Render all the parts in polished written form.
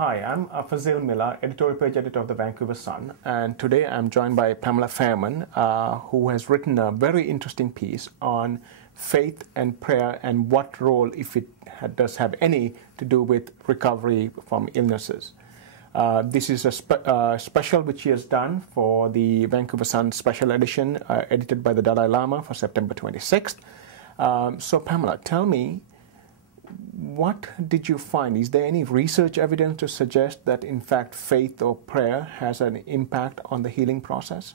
Hi, I'm Fazil Mihlar, editorial page editor of the Vancouver Sun, and today I'm joined by Pamela Fayerman, who has written a very interesting piece on faith and prayer and what role, if it does have any, to do with recovery from illnesses. This is a special which she has done for the Vancouver Sun special edition, edited by the Dalai Lama for September 26th. So Pamela, tell me, what did you find? Is there any research evidence to suggest that, in fact, faith or prayer has an impact on the healing process?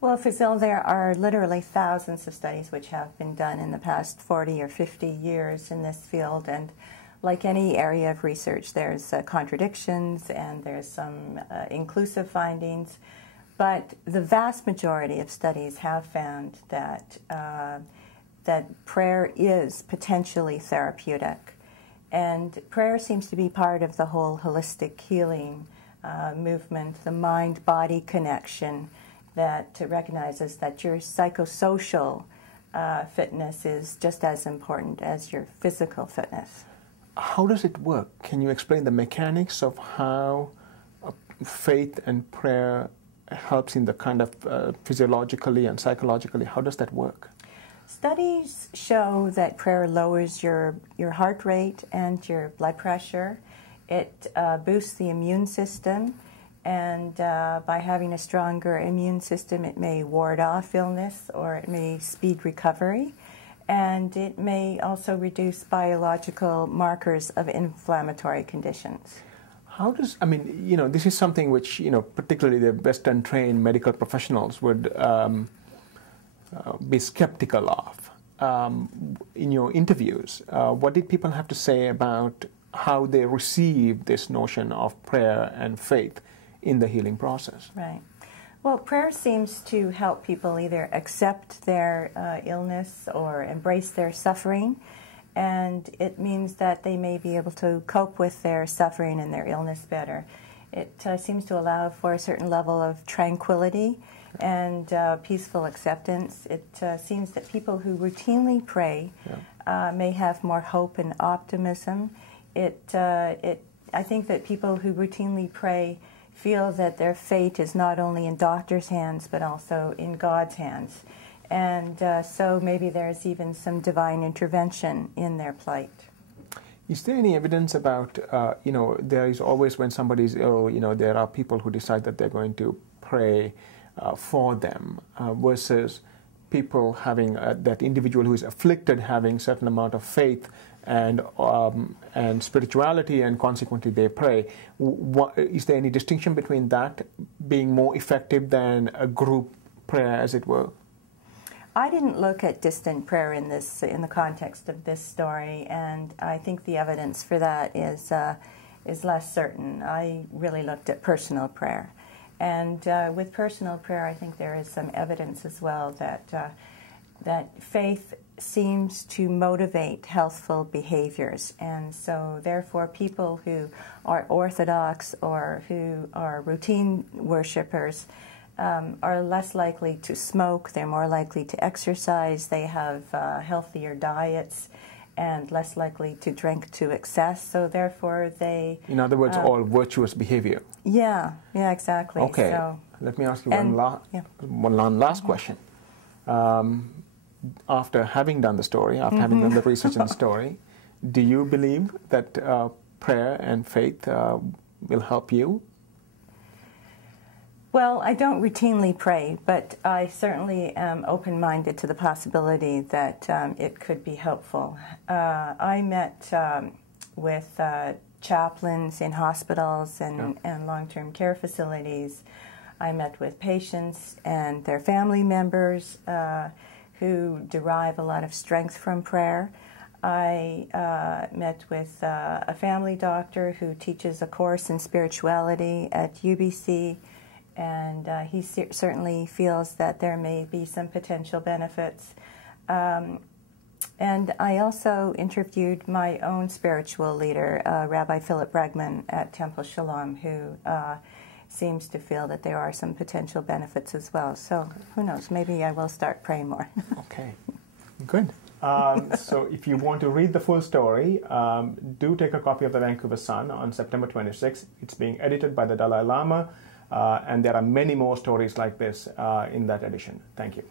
Well, Fazil, there are literally thousands of studies which have been done in the past 40 or 50 years in this field, and like any area of research, there's contradictions and there's some inclusive findings, but the vast majority of studies have found that that prayer is potentially therapeutic. And prayer seems to be part of the whole holistic healing movement, the mind-body connection that recognizes that your psychosocial fitness is just as important as your physical fitness. How does it work? Can you explain the mechanics of how faith and prayer helps in the kind of physiologically and psychologically? How does that work? Studies show that prayer lowers your heart rate and your blood pressure. It boosts the immune system, and by having a stronger immune system, it may ward off illness or it may speed recovery. And it may also reduce biological markers of inflammatory conditions. How does, this is something which, particularly the Western-trained medical professionals would be skeptical of. In your interviews, what did people have to say about how they receive this notion of prayer and faith in the healing process? Right. Well, prayer seems to help people either accept their illness or embrace their suffering, and it means that they may be able to cope with their suffering and their illness better. It seems to allow for a certain level of tranquility and peaceful acceptance. It seems that people who routinely pray may have more hope and optimism. I think that people who routinely pray feel that their fate is not only in doctors' hands but also in God's hands. And so maybe there's even some divine intervention in their plight. Is there any evidence about, there is always when somebody is ill, there are people who decide that they're going to pray for them versus people having, that individual who is afflicted having certain amount of faith and spirituality, and consequently they pray. Is there any distinction between that being more effective than a group prayer, as it were? I didn't look at distant prayer in the context of this story, and I think the evidence for that is less certain. I really looked at personal prayer, and with personal prayer, I think there is some evidence as well that faith seems to motivate healthful behaviors, and so therefore people who are orthodox or who are routine worshipers are less likely to smoke, they're more likely to exercise, they have healthier diets, and less likely to drink to excess, so therefore they... In other words, all virtuous behavior. Yeah, exactly. Okay, so, let me ask you one last question. After having done the story, after having done the research in the story, do you believe that prayer and faith will help you? Well, I don't routinely pray, but I certainly am open-minded to the possibility that it could be helpful. I met with chaplains in hospitals and long-term care facilities. I met with patients and their family members who derive a lot of strength from prayer. I met with a family doctor who teaches a course in spirituality at UBC, and he certainly feels that there may be some potential benefits. And I also interviewed my own spiritual leader, Rabbi Philip Bregman at Temple Shalom, who seems to feel that there are some potential benefits as well. So who knows, maybe I will start praying more. Okay, good. So if you want to read the full story, do take a copy of the Vancouver Sun on September 26th. It's being edited by the Dalai Lama, and there are many more stories like this in that edition. Thank you.